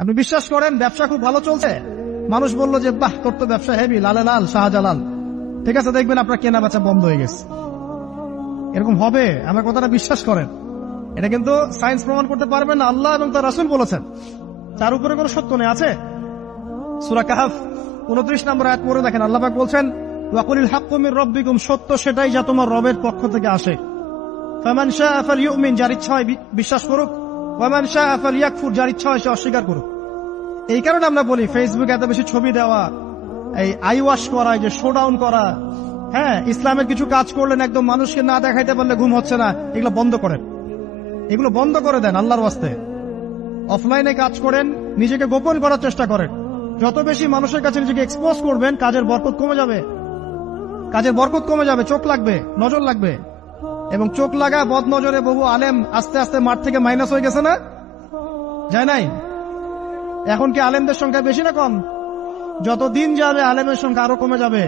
আপনি বিশ্বাস করেন ব্যবসা খুব ভালো চলছে, মানুষ বলল যে বাহ তোর তো ব্যবসা হেভি, লালে লাল শাহজালাল, ঠিক আছে, দেখবেন আপনার কেনা বেচা বন্ধ হয়ে গেছে। এরকম হবে, আমার কথাটা বিশ্বাস করেন। এটা কিন্তু সায়েন্স প্রমাণ করতে পারবে না, আল্লাহ এবং তার রাসূল বলেছেন, তার উপরে কোনো সত্য নেই। আছে সূরা কাহফ 29 নম্বর আয়াত পড়ে দেখেন, আল্লাহ পাক বলছেন ওয়াকুলিল হাক্কু মির রাব্বিকুম, সত্য সেটাই যা তোমার রবের পক্ষ থেকে আসে। ফামান শাআ ফালইউমিন, যার ইচ্ছা হয় বিশ্বাস করুক, ওয়া মান শাআ ফালইয়াকফুর, যার ইচ্ছা হয় সে অস্বীকার করুক। এই কারণে আমরা বলি ফেসবুকে এত বেশি ছবি দেওয়া, এই আই ওয়াশ করা, যে শো ডাউন করা, হ্যাঁ ইসলামের কিছু কাজ করলেন একদম মানুষকে না দেখাইতে পারলে ঘুম হচ্ছে না, এগুলো বন্ধ করেন, এগুলো বন্ধ করে দেন আল্লাহর ওয়াস্তে। অফলাইনে কাজ করেন, নিজেকে গোপন করার চেষ্টা করেন। যত বেশি মানুষের কাছে নিজেকে এক্সপোজ করবেন, কাজের বরকত কমে যাবে, কাজের বরকত কমে যাবে, চোখ লাগবে, নজর লাগবে। এবং চোখ লাগা বদ নজরে বহু আলেম আস্তে আস্তে মাঠ থেকে মাইনাস হয়ে গেছে না, যায় নাই? এখন কি আলেমদের সংখ্যা বেশি না কম? যত দিন যাবে আলেমের সংখ্যা আরো কমে যাবে।